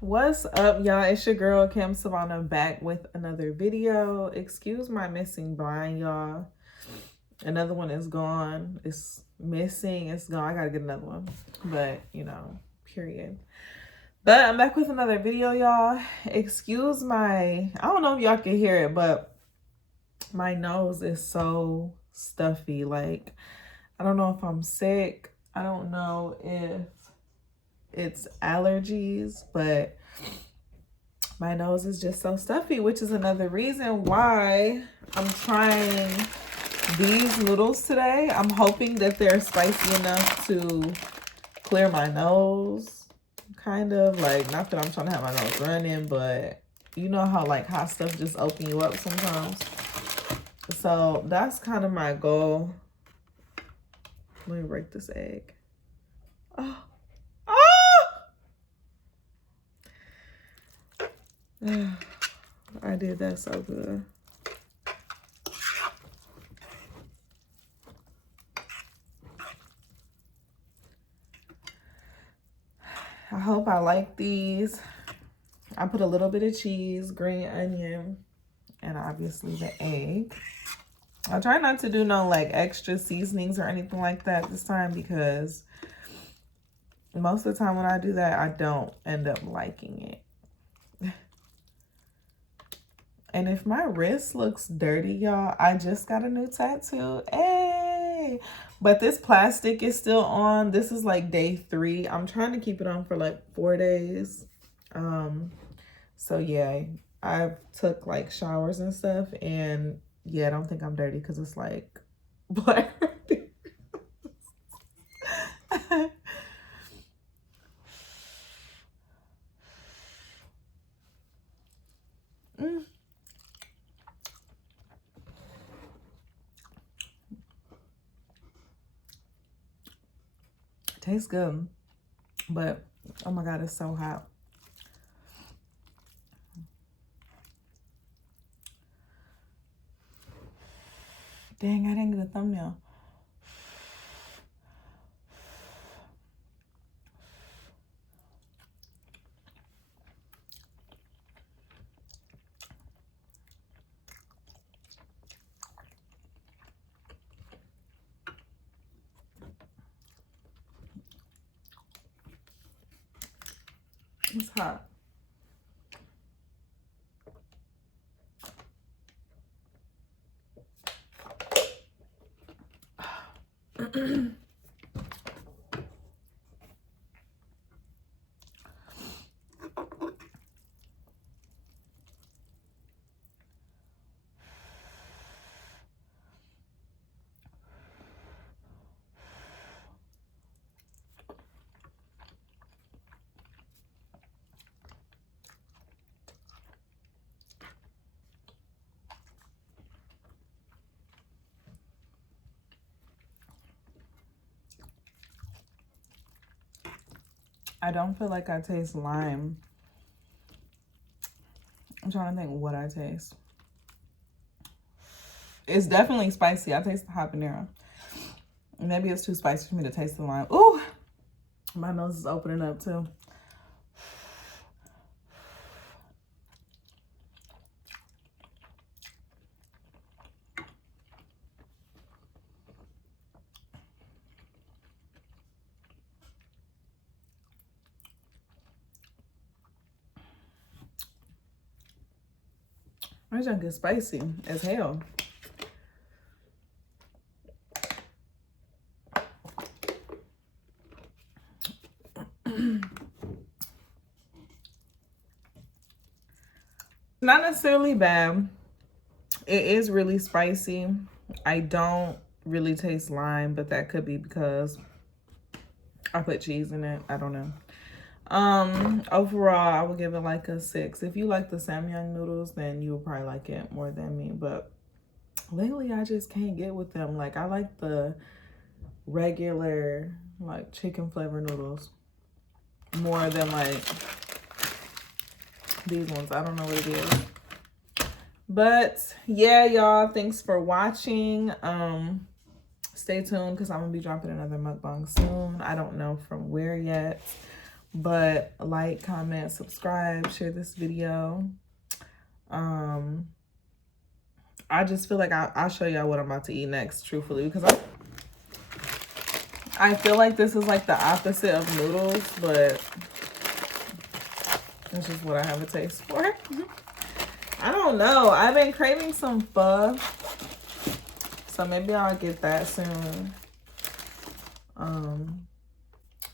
What's up, y'all? It's your girl Kamsylvana back with another video. Excuse my missing blind, y'all. Another one is gone. It's missing. It's gone. I gotta get another one. But, you know, period. But I'm back with another video, y'all. Excuse my... I don't know if y'all can hear it, but my nose is so stuffy. Like, I don't know if I'm sick. I don't know if it's allergies, but my nose is just so stuffy, which is another reason why I'm trying these noodles today. I'm hoping that they're spicy enough to clear my nose, kind of. Like, not that I'm trying to have my nose running, but you know how like hot stuff just open you up sometimes. So that's kind of my goal. Let me break this egg. Oh. I did that so good. I hope I like these. I put a little bit of cheese, green onion, and obviously the egg. I try not to do no like extra seasonings or anything like that this time because most of the time when I do that, I don't end up liking it. And if my wrist looks dirty, y'all, I just got a new tattoo. Hey! But this plastic is still on. This is like day 3. I'm trying to keep it on for like 4 days. So yeah, I took like showers and stuff. And yeah, I don't think I'm dirty because it's like black. Tastes good, but oh my god, it's so hot. Dang, I didn't get a thumbnail. It's hot. I don't feel like I taste lime. I'm trying to think what I taste. It's definitely spicy. I taste the habanero. Maybe it's too spicy for me to taste the lime. Ooh, my nose is opening up too. My junk is spicy as hell. Not necessarily bad. It is really spicy. I don't really taste lime, but that could be because I put cheese in it. I don't know. Overall, I would give it like a 6. If you like the Samyang noodles, then you'll probably like it more than me. But lately, I just can't get with them. Like, I like the regular, like, chicken flavor noodles more than, like, these ones. I don't know what it is. But, yeah, y'all, thanks for watching. Stay tuned because I'm going to be dropping another mukbang soon. I don't know from where yet. But like, comment, subscribe, share this video. I just feel like I'll show y'all what I'm about to eat next, truthfully, because I feel like this is like the opposite of noodles, but that's just what I have a taste for. I don't know. I've been craving some pho, so maybe I'll get that soon.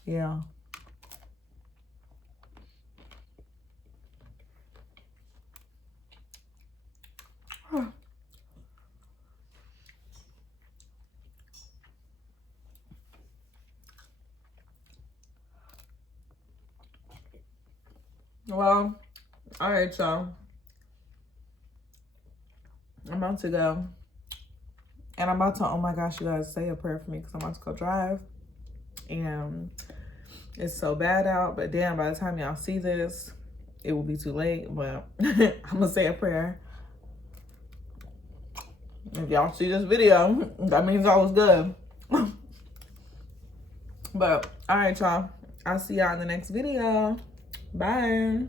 Yeah. Well, all right, y'all. I'm about to go. And I'm about to, oh my gosh, you guys, say a prayer for me because I'm about to go drive. And it's so bad out. But damn, by the time y'all see this, it will be too late. But I'm going to say a prayer. If y'all see this video, that means I was good. But all right, y'all. I'll see y'all in the next video. Bye.